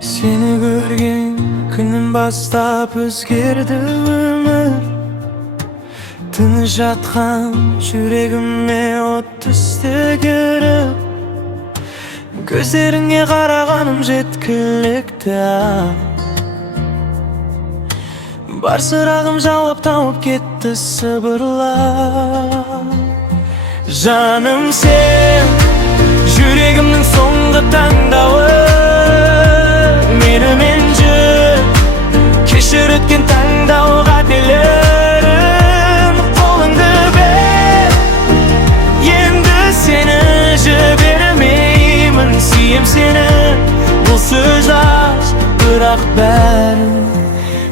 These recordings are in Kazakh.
Seni görgen күннен бастап өзгерді өмір. Тыныш жатқан жүрегіме от түсті көріп, көздеріңе қарағаным жеткілікті. Бар сұрағым жауап тауып кетті сыбырлап. Жаным сен, жүрегімнің соңғы таңдауы. Менімен жүр, кешір өткен таңдау қателерім. Қолыңды бер, енді сені жібермеймін. Сүйем сені, бұл сөз аз, бірақ бәрін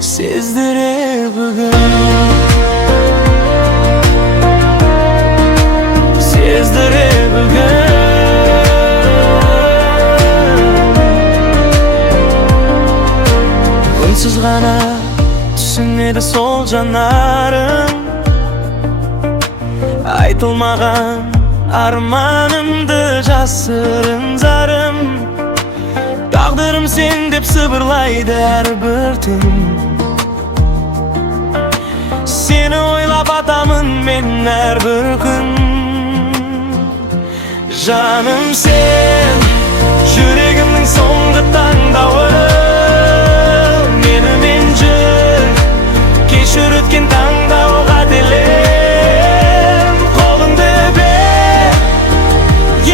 сездірер бүгін. Сездірер бүгін. Үнсіз ғана түсінеді сол жанарың. Айтылмаған арманымды жасырын зарым. Тағдырым сен деп сыбырлайды әрбір түн. Сені ойлап атамын мен әрбір күн. Жаным сен, жүрегімнің соңғы таңдауы. Менімен жүр, кешір өткен таңдау қателерім. Қолыңды бер,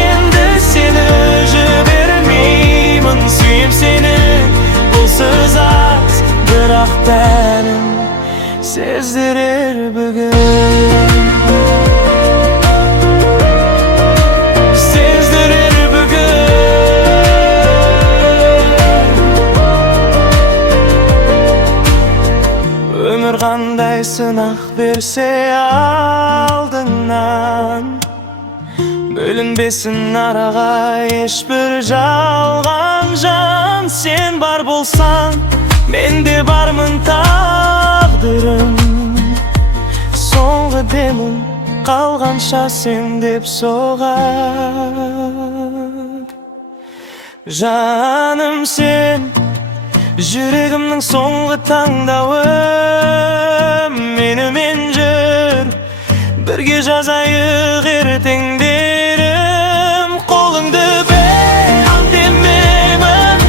енді сені жібермеймін. Сүйем сені, бұл сөз аз, бірақ бәрін сездірер бүгін. Сездірер бүгін. Өмір қандай сынақ берсе алдыңнан, бөлінбесін араға ешбір жалған жан. Сен бар болсаң, мен де бармын тағдырым. Соңғы демім қалғанша сен деп соғар. Жаным сен, жүрегімнің соңғы таңдауы. Менімен жүр, бірге жазайық ертеңдерім. Қолыңды бер, ант етемін,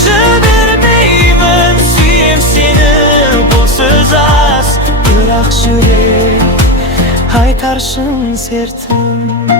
жібермеймін. Сүйем сені, бұл сөз аз, бірақ жүрек айтар шын сертім.